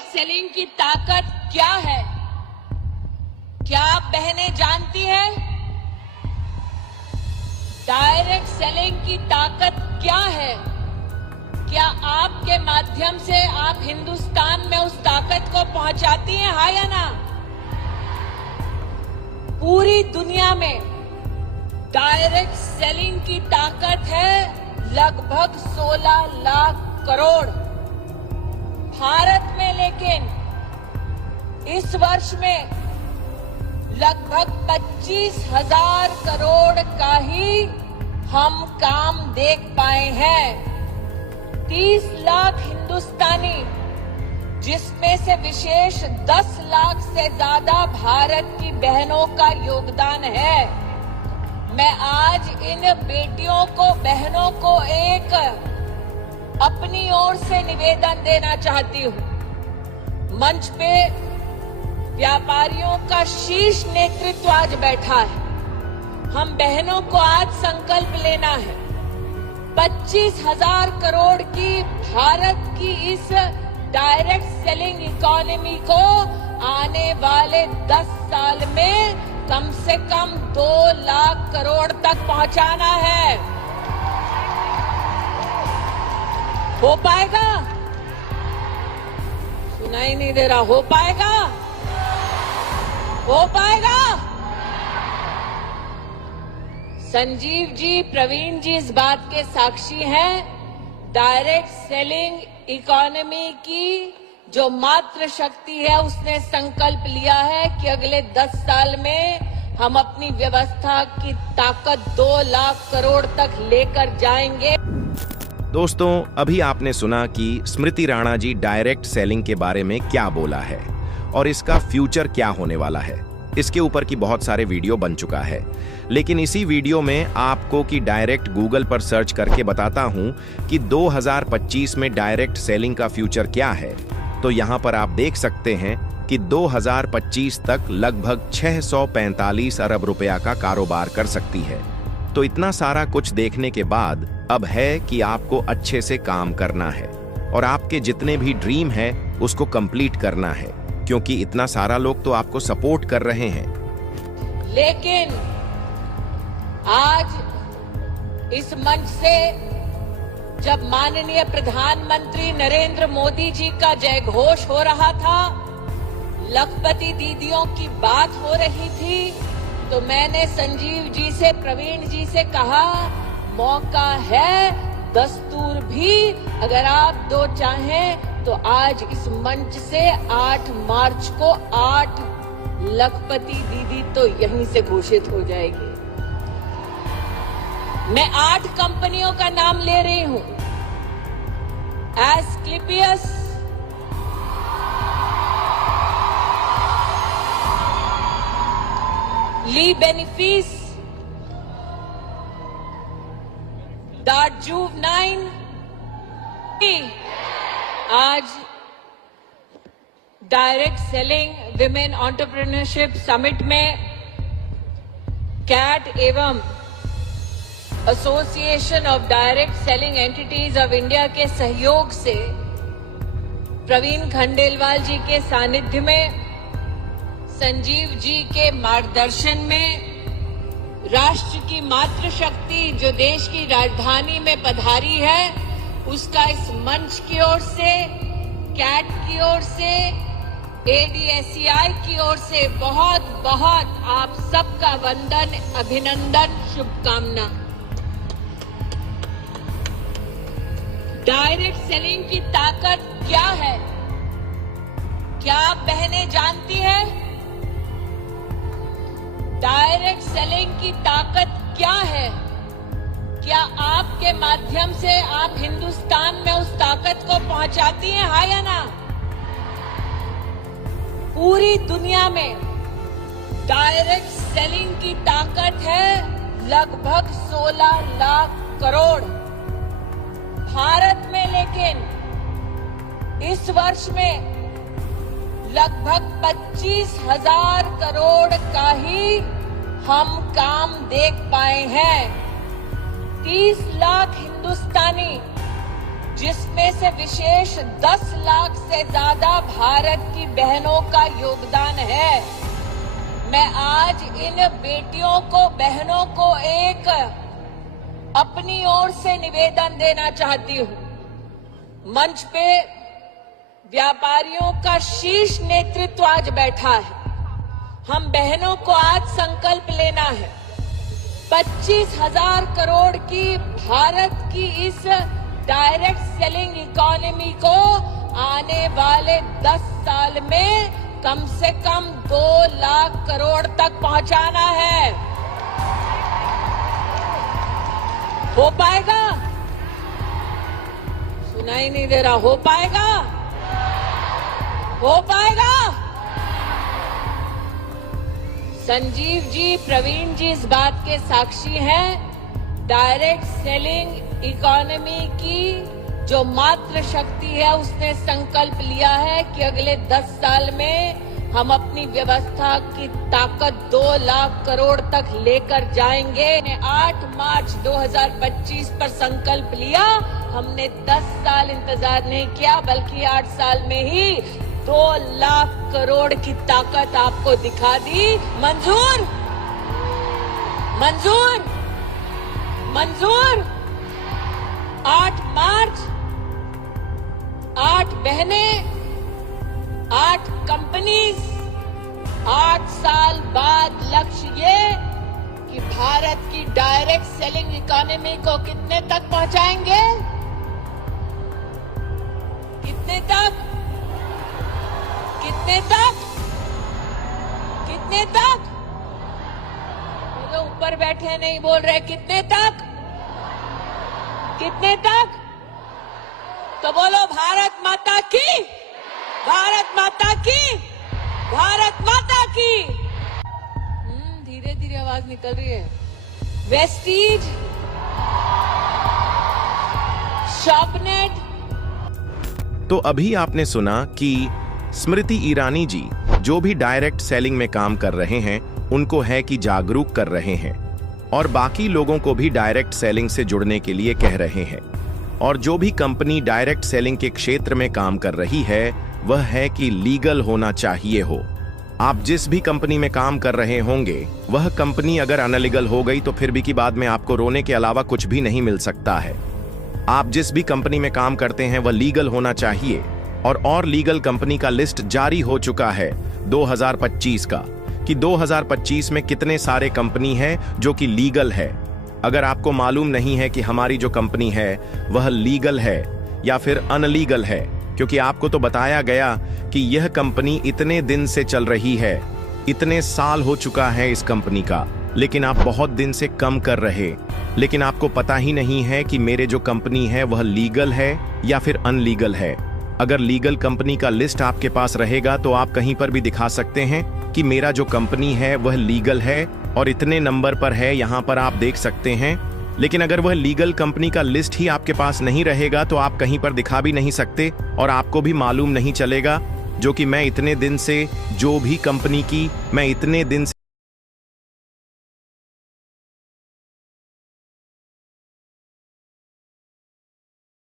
Direct selling की ताकत क्या है? क्या आप बहनें जानती हैं? डायरेक्ट सेलिंग की ताकत क्या है? क्या आपके माध्यम से आप हिंदुस्तान में उस ताकत को पहुंचाती हैं, हाँ या ना? पूरी दुनिया में डायरेक्ट सेलिंग की ताकत है लगभग 16 लाख करोड़। भारत में लेकिन इस वर्ष में लगभग 25,000 करोड़ का ही हम काम देख पाए हैं। 30 लाख हिंदुस्तानी, जिसमें से विशेष 10 लाख से ज्यादा भारत की बहनों का योगदान है। मैं आज इन बेटियों को, बहनों को एक अपनी ओर से निवेदन देना चाहती हूं। मंच पे व्यापारियों का शीर्ष नेतृत्व आज बैठा है। हम बहनों को आज संकल्प लेना है 25,000 करोड़ की भारत की इस डायरेक्ट सेलिंग इकोनॉमी को आने वाले 10 साल में कम से कम 2 लाख करोड़ तक पहुंचाना है। हो पाएगा? सुनाई नहीं दे रहा। हो पाएगा? हो पाएगा? संजीव जी, प्रवीण जी इस बात के साक्षी हैं। डायरेक्ट सेलिंग इकोनॉमी की जो मात्र शक्ति है, उसने संकल्प लिया है कि अगले 10 साल में हम अपनी व्यवस्था की ताकत 2 लाख करोड़ तक लेकर जाएंगे। दोस्तों, अभी आपने सुना कि स्मृति राणा जी डायरेक्ट सेलिंग के बारे में क्या बोला है और इसका फ्यूचर क्या होने वाला है। इसके ऊपर की बहुत सारे वीडियो बन चुका है, लेकिन इसी वीडियो में आपको कि डायरेक्ट गूगल पर सर्च करके बताता हूं कि 2025 में डायरेक्ट सेलिंग का फ्यूचर क्या है। तो यहां पर आप देख सकते हैं कि 2025 तक लगभग 645 अरब रुपया का कारोबार कर सकती है। तो इतना सारा कुछ देखने के बाद अब है कि आपको अच्छे से काम करना है और आपके जितने भी ड्रीम है उसको कंप्लीट करना है, क्योंकि इतना सारा लोग तो आपको सपोर्ट कर रहे हैं। लेकिन आज इस मंच से जब माननीय प्रधानमंत्री नरेंद्र मोदी जी का जय घोष हो रहा था, लखपति दीदियों की बात हो रही थी, तो मैंने संजीव जी से, प्रवीण जी से कहा, मौका है, दस्तूर भी, अगर आप दो चाहें तो आज इस मंच से 8 मार्च को 8 लखपति दीदी तो यहीं से घोषित हो जाएगी। मैं 8 कंपनियों का नाम ले रही हूं। एस्क्लेपियस, ली बेनिफिस, दार्जुव9। आज direct selling women entrepreneurship summit में कैट एवं association of direct selling entities of India के सहयोग से प्रवीण खंडेलवाल जी के सानिध्य में, संजीव जी के मार्गदर्शन में, राष्ट्र की मातृशक्ति जो देश की राजधानी में पधारी है, उसका इस मंच की ओर से, कैट की ओर से, ADSCI की ओर से बहुत बहुत आप सबका वंदन, अभिनंदन, शुभकामना। डायरेक्ट सेलिंग की ताकत क्या है? क्या आप बहनें जानती हैं? डायरेक्ट सेलिंग की ताकत क्या है? क्या आपके माध्यम से आप हिंदुस्तान में उस ताकत को पहुंचाती हैं, हाँ या ना? पूरी दुनिया में डायरेक्ट सेलिंग की ताकत है लगभग 16 लाख करोड़। भारत में लेकिन इस वर्ष में लगभग 25,000 करोड़ का ही हम काम देख पाए हैं। 30 लाख हिंदुस्तानी, जिसमें से विशेष 10 लाख से ज्यादा भारत की बहनों का योगदान है। मैं आज इन बेटियों को, बहनों को एक अपनी ओर से निवेदन देना चाहती हूं। मंच पे व्यापारियों का शीर्ष नेतृत्व आज बैठा है। हम बहनों को आज संकल्प लेना है, 25,000 करोड़ की भारत की इस डायरेक्ट सेलिंग इकोनॉमी को आने वाले 10 साल में कम से कम 2 लाख करोड़ तक पहुंचाना है। हो पाएगा? सुनाई नहीं दे रहा। हो पाएगा? हो पाएगा? संजीव जी, प्रवीण जी इस बात के साक्षी हैं। डायरेक्ट सेलिंग इकोनॉमी की जो मात्र शक्ति है, उसने संकल्प लिया है कि अगले 10 साल में हम अपनी व्यवस्था की ताकत 2 लाख करोड़ तक लेकर जाएंगे। 8 मार्च 2025 पर संकल्प लिया। हमने 10 साल इंतजार नहीं किया, बल्कि 8 साल में ही 2 लाख करोड़ की ताकत आपको दिखा दी। मंजूर? मंजूर? मंजूर? 8 मार्च, 8 बहनें, 8 कंपनीज, 8 साल बाद लक्ष्य ये कि भारत की डायरेक्ट सेलिंग इकोनॉमी को कितने तक पहुंचाएंगे? कितने तक? कितने तक? कितने तक? वो लोग ऊपर बैठे नहीं बोल रहे। कितने तक? कितने तक? तो बोलो भारत माता की, भारत माता की, भारत माता की। धीरे धीरे आवाज निकल रही है। वेस्टीज, शॉपनेट। तो अभी आपने सुना कि स्मृति ईरानी जी जो भी डायरेक्ट सेलिंग में काम कर रहे हैं, उनको है कि जागरूक कर रहे हैं और बाकी लोगों को भी डायरेक्ट सेलिंग से जुड़ने के लिए कह रहे हैं। और जो भी कंपनी डायरेक्ट सेलिंग के क्षेत्र में काम कर रही है, वह है कि लीगल होना चाहिए हो। आप जिस भी कंपनी में काम कर रहे होंगे, वह कंपनी अगर अनलीगल हो गई तो फिर भी की बाद में आपको रोने के अलावा कुछ भी नहीं मिल सकता है। आप जिस भी कंपनी में काम करते हैं वह लीगल होना चाहिए। और लीगल कंपनी का लिस्ट जारी हो चुका है 2025 का, कि 2025 में कितने सारे कंपनी है जो कि लीगल है। अगर आपको मालूम नहीं है कि हमारी जो कंपनी है वह लीगल है या फिर अनलीगल है, क्योंकि आपको तो बताया गया कि यह कंपनी इतने दिन से चल रही है, इतने साल हो चुका है इस कंपनी का, लेकिन आप बहुत दिन से कम कर रहे, लेकिन आपको पता ही नहीं है कि मेरे जो कंपनी है वह लीगल है या फिर अनलीगल है। अगर लीगल कंपनी का लिस्ट आपके पास रहेगा तो आप कहीं पर भी दिखा सकते हैं कि मेरा जो कंपनी है वह लीगल है और इतने नंबर पर है, यहाँ पर आप देख सकते हैं। लेकिन अगर वह लीगल कंपनी का लिस्ट ही आपके पास नहीं रहेगा तो आप कहीं पर दिखा भी नहीं सकते और आपको भी मालूम नहीं चलेगा जो कि मैं इतने दिन से जो भी कंपनी की मैं इतने दिन से